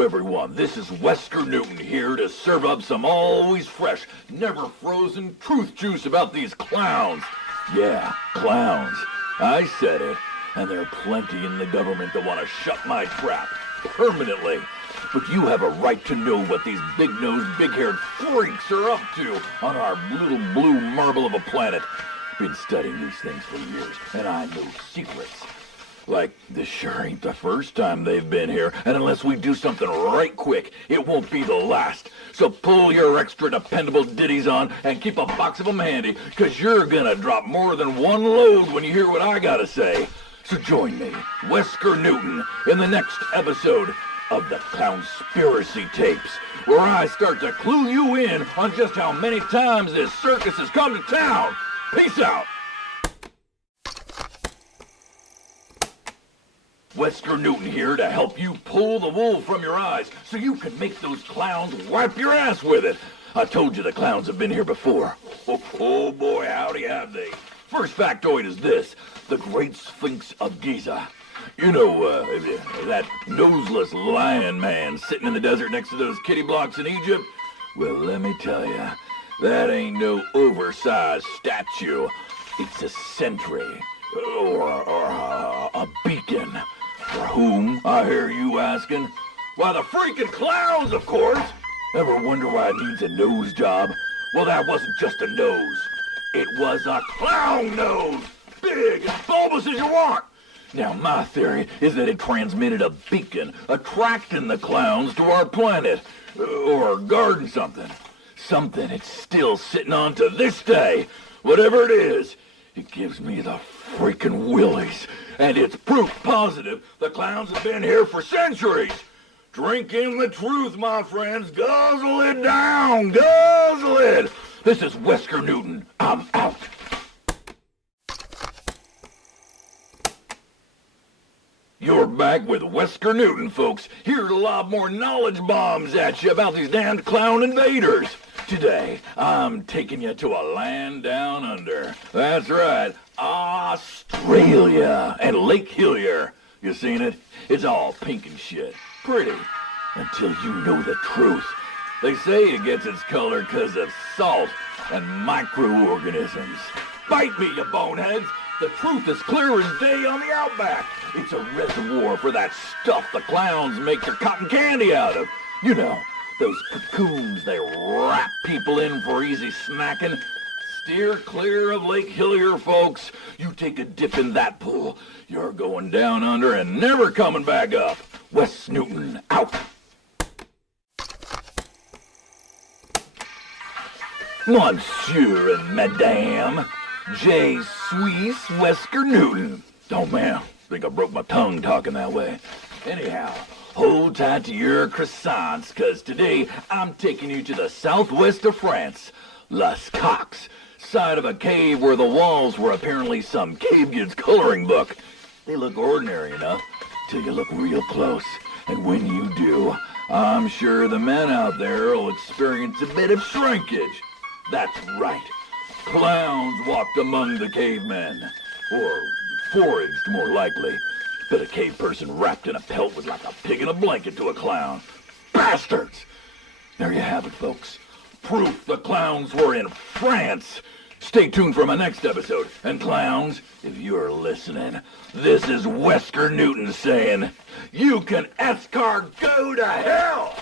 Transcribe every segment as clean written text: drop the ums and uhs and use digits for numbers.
Hello everyone, this is Wesker Newton here to serve up some always fresh, never frozen truth juice about these clowns. Yeah, clowns. I said it, and there are plenty in the government that want to shut my trap, permanently. But you have a right to know what these big-nosed, big-haired freaks are up to on our little blue marble of a planet. Been studying these things for years, and I know secrets. Like, this sure ain't the first time they've been here, and unless we do something right quick, it won't be the last. So pull your extra dependable ditties on and keep a box of them handy, cause you're gonna drop more than one load when you hear what I gotta say. So join me, Wesker Newton, in the next episode of the Klownspiracy tapes, where I start to clue you in on just how many times this circus has come to town. Peace out! Wesker Newton here to help you pull the wool from your eyes so you can make those clowns wipe your ass with it. I told you the clowns have been here before. Oh boy, howdy have they. First factoid is this: the Great Sphinx of Giza. You know, that noseless lion man sitting in the desert next to those kitty blocks in Egypt? Well, let me tell you, that ain't no oversized statue. It's a sentry, or a beacon. For whom, I hear you asking? Why, the freaking clowns, of course! Ever wonder why it needs a nose job? Well, that wasn't just a nose. It was a clown nose! Big and bulbous as you want! Now, my theory is that it transmitted a beacon, attracting the clowns to our planet. Or guarding something. Something it's still sitting on to this day. Whatever it is, it gives me the freaking willies. And it's proof positive the clowns have been here for centuries. Drink in the truth, my friends. Guzzle it down. Guzzle it. This is Wesker Newton. I'm out. You're back with Wesker Newton, folks. Here to lob more knowledge bombs at you about these damned clown invaders. Today, I'm taking you to a land down under. That's right, Australia and Lake Hillier. You seen it? It's all pink and shit. Pretty. Until you know the truth. They say it gets its color 'cause of salt and microorganisms. Bite me, you boneheads. The truth is clear as day on the outback. It's a reservoir for that stuff the clowns make their cotton candy out of. You know, those cocoons they wrap people in for easy snacking. Steer clear of Lake Hillier, folks. You take a dip in that pool, you're going down under and never coming back up. Wes Newton, out. Monsieur and Madame, J. Suisse Wesker Newton. Oh man, I think I broke my tongue talking that way. Anyhow, hold tight to your croissants, 'cause today I'm taking you to the southwest of France, Las Coques, side of a cave where the walls were apparently some cave kid's coloring book. They look ordinary enough till you look real close, and when you do, I'm sure the men out there will experience a bit of shrinkage. That's right. Clowns walked among the cavemen. Or foraged, more likely. But a cave person wrapped in a pelt was like a pig in a blanket to a clown. Bastards! There you have it, folks. Proof the clowns were in France. Stay tuned for my next episode. And clowns, if you're listening, this is Wesker Newton saying, you can escort go to hell!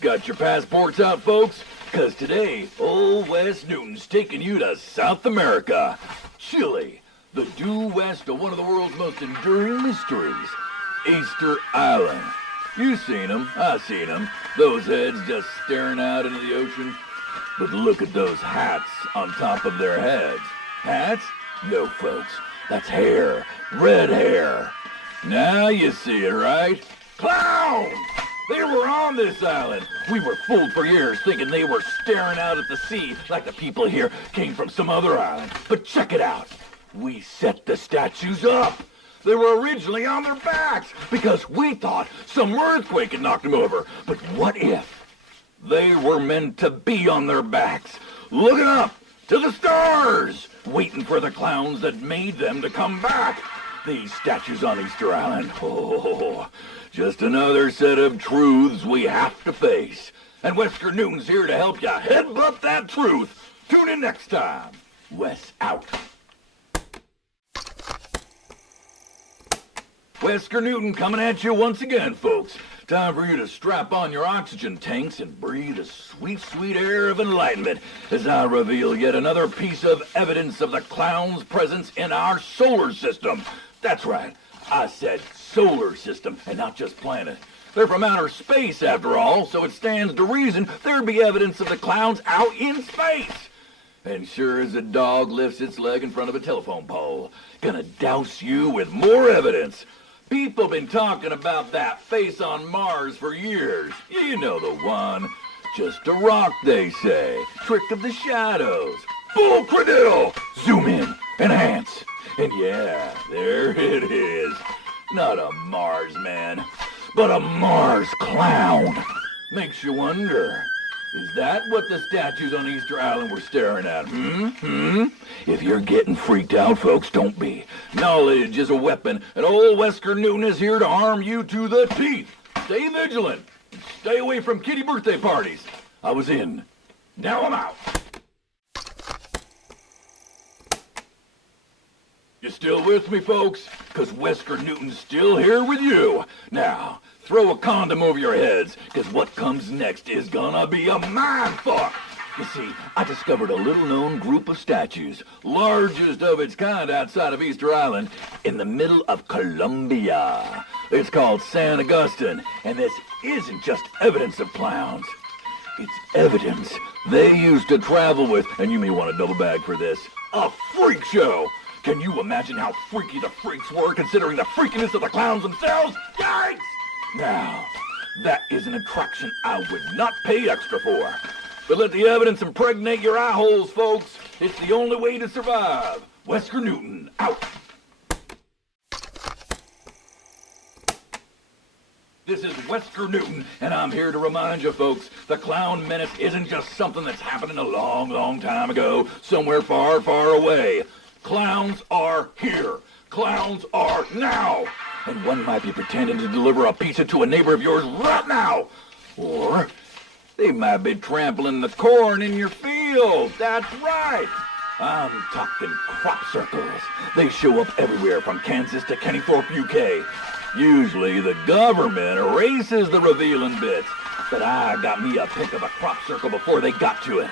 Got your passports out, folks? 'Cause today, old Wes Newton's taking you to South America. Chile, the due west of one of the world's most enduring mysteries. Easter Island. You seen them, I seen them. Those heads just staring out into the ocean. But look at those hats on top of their heads. Hats? No, folks. That's hair. Red hair. Now you see it, right? Clowns! They were on this island. We were fooled for years thinking they were staring out at the sea like the people here came from some other island. But check it out. We set the statues up. They were originally on their backs because we thought some earthquake had knocked them over. But what if they were meant to be on their backs, looking up to the stars, waiting for the clowns that made them to come back? These statues on Easter Island. Oh, just another set of truths we have to face. And Wesker Newton's here to help you headbutt that truth. Tune in next time. Wes out. Wesker Newton coming at you once again, folks. Time for you to strap on your oxygen tanks and breathe the sweet, sweet air of enlightenment as I reveal yet another piece of evidence of the clown's presence in our solar system. That's right, I said solar system and not just planet. They're from outer space, after all, so it stands to reason there'd be evidence of the clowns out in space. And sure as a dog lifts its leg in front of a telephone pole, gonna douse you with more evidence. People been talking about that face on Mars for years. You know the one. Just a rock, they say. Trick of the shadows. Full crediddle! Zoom in. Enhance. And yeah, there it is. Not a Mars man, but a Mars clown. Makes you wonder, is that what the statues on Easter Island were staring at? If you're getting freaked out, folks, don't be. Knowledge is a weapon, and old Wesker Newton is here to arm you to the teeth. Stay vigilant. Stay away from kiddie birthday parties. I was in. Now I'm out. You still with me, folks? 'Cause Wesker Newton's still here with you. Now, throw a condom over your heads, 'cause what comes next is gonna be a mindfuck. You see, I discovered a little-known group of statues, largest of its kind outside of Easter Island, in the middle of Colombia. It's called San Augustine, and this isn't just evidence of clowns. It's evidence they used to travel with, and you may want a double bag for this, a freak show. Can you imagine how freaky the freaks were, considering the freakiness of the clowns themselves? Yikes! Now, that is an attraction I would not pay extra for. But let the evidence impregnate your eye holes, folks. It's the only way to survive. Wesker Newton, out. This is Wesker Newton, and I'm here to remind you, folks, the clown menace isn't just something that's happened a long, long time ago, somewhere far, far away. Clowns are here. Clowns are now. And one might be pretending to deliver a pizza to a neighbor of yours right now. Or they might be trampling the corn in your field. That's right. I'm talking crop circles. They show up everywhere from Kansas to Kennythorpe, UK. Usually the government erases the revealing bits, but I got me a pic of a crop circle before they got to it.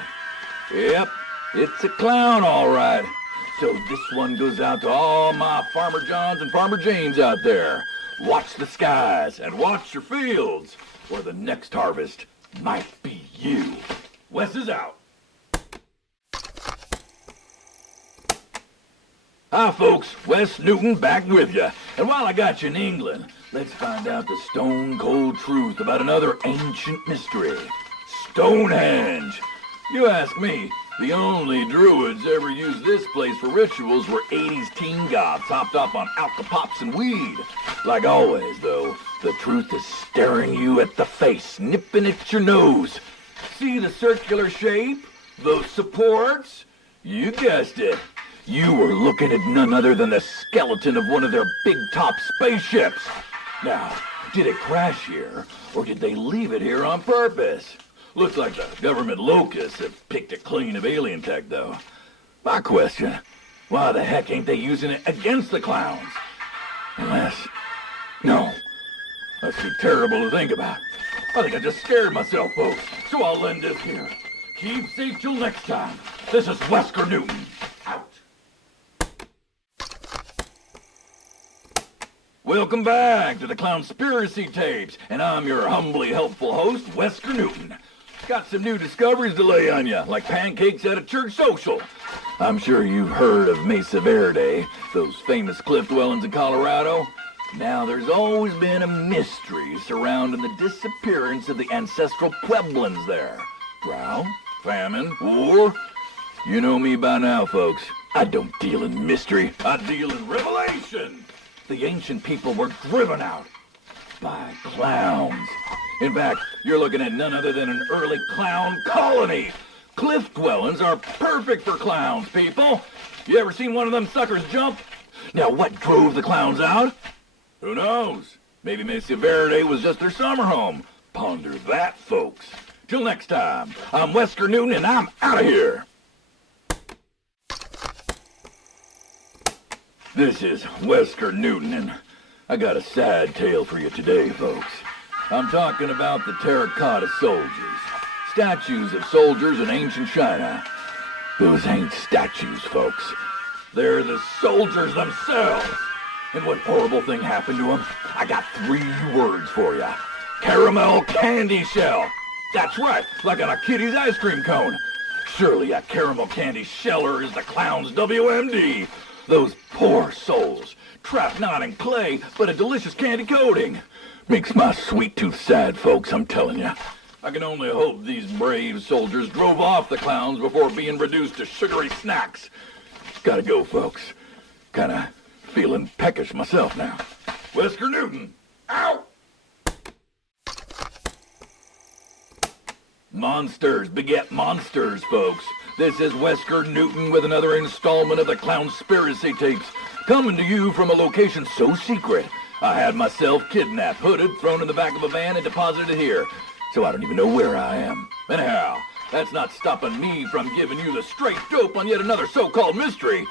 Yep, it's a clown, all right. So this one goes out to all my Farmer Johns and Farmer Janes out there. Watch the skies and watch your fields, or the next harvest might be you. Wes is out. Hi folks, Wes Newton back with you. And while I got you in England, let's find out the stone-cold truth about another ancient mystery. Stonehenge. You ask me, the only druids ever used this place for rituals were 80s teen goths hopped up on alka-pops and weed. Like always, though, the truth is staring you at the face, nipping at your nose. See the circular shape? Those supports? You guessed it. You were looking at none other than the skeleton of one of their big-top spaceships. Now, did it crash here, or did they leave it here on purpose? Looks like the government locusts have picked it clean of alien tech, though. My question, why the heck ain't they using it against the clowns? Unless... No. That's too terrible to think about. I think I just scared myself, folks, so I'll end this here. Keep safe till next time. This is Wesker Newton. Out. Welcome back to the Klownspiracy tapes, and I'm your humbly helpful host, Wesker Newton. Got some new discoveries to lay on you, like pancakes at a church social. I'm sure you've heard of Mesa Verde, those famous cliff dwellings in Colorado. Now, there's always been a mystery surrounding the disappearance of the ancestral Pueblans there. Drought, famine, war. You know me by now, folks. I don't deal in mystery. I deal in revelation. The ancient people were driven out by clowns. In fact, you're looking at none other than an early clown colony. Cliff dwellings are perfect for clowns, people. You ever seen one of them suckers jump? Now what drove the clowns out? Who knows? Maybe Mesa Verde was just their summer home. Ponder that, folks. Till next time, I'm Wesker Newton and I'm out of here. This is Wesker Newton and I got a sad tale for you today, folks. I'm talking about the terracotta soldiers. Statues of soldiers in ancient China. Those ain't statues, folks. They're the soldiers themselves. And what horrible thing happened to them? I got 3 words for you. Caramel candy shell. That's right, like on a kiddy's ice cream cone. Surely a caramel candy sheller is the clown's WMD. Those poor souls, trapped not in clay, but a delicious candy coating. Makes my sweet tooth sad, folks, I'm telling you. I can only hope these brave soldiers drove off the clowns before being reduced to sugary snacks. Gotta go, folks. Kinda feeling peckish myself now. Wesker Newton, out! Monsters beget monsters, folks. This is Wesker Newton with another installment of the Klownspiracy tapes, coming to you from a location so secret, I had myself kidnapped, hooded, thrown in the back of a van, and deposited here, so I don't even know where I am. Anyhow, that's not stopping me from giving you the straight dope on yet another so-called mystery.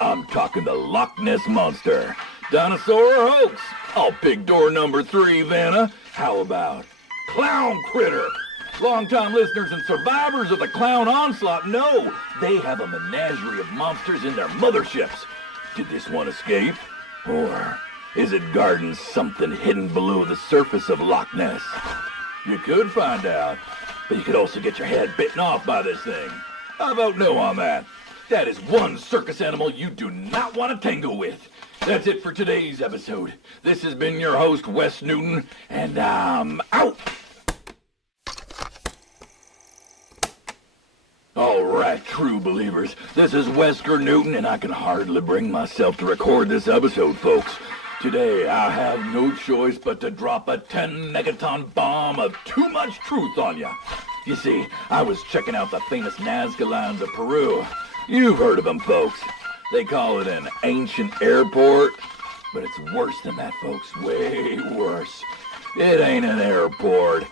I'm talking the Loch Ness Monster. Dinosaur or hoax? I'll pick door number 3, Vanna. How about Clown Critter? Long-time listeners and survivors of the clown onslaught know they have a menagerie of monsters in their motherships. Did this one escape? Or is it guarding something hidden below the surface of Loch Ness? You could find out, but you could also get your head bitten off by this thing. I vote no on that. That is one circus animal you do not want to tangle with. That's it for today's episode. This has been your host, Wes Newton, and I'm out! All right, true believers, this is Wesker Newton, and I can hardly bring myself to record this episode, folks. Today, I have no choice but to drop a 10-megaton bomb of too much truth on you. You see, I was checking out the famous Nazca lines of Peru. You've heard of them, folks. They call it an ancient airport, but it's worse than that, folks, way worse. It ain't an airport.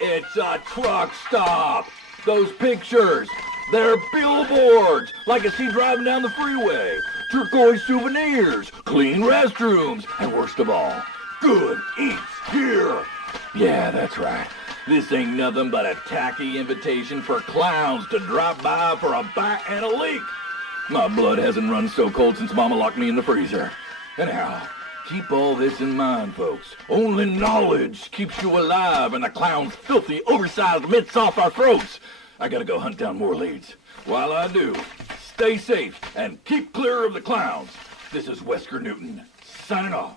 It's a truck stop. Those pictures, they're billboards, like I see driving down the freeway. Turquoise souvenirs, clean restrooms, and worst of all, good eats here. Yeah, that's right. This ain't nothing but a tacky invitation for clowns to drop by for a bite and a leak. My blood hasn't run so cold since Mama locked me in the freezer. Anyhow, keep all this in mind, folks. Only knowledge keeps you alive, and the clown's filthy, oversized mitts off our throats. I gotta go hunt down more leads. While I do, stay safe and keep clear of the clowns. This is Wesker Newton, signing off.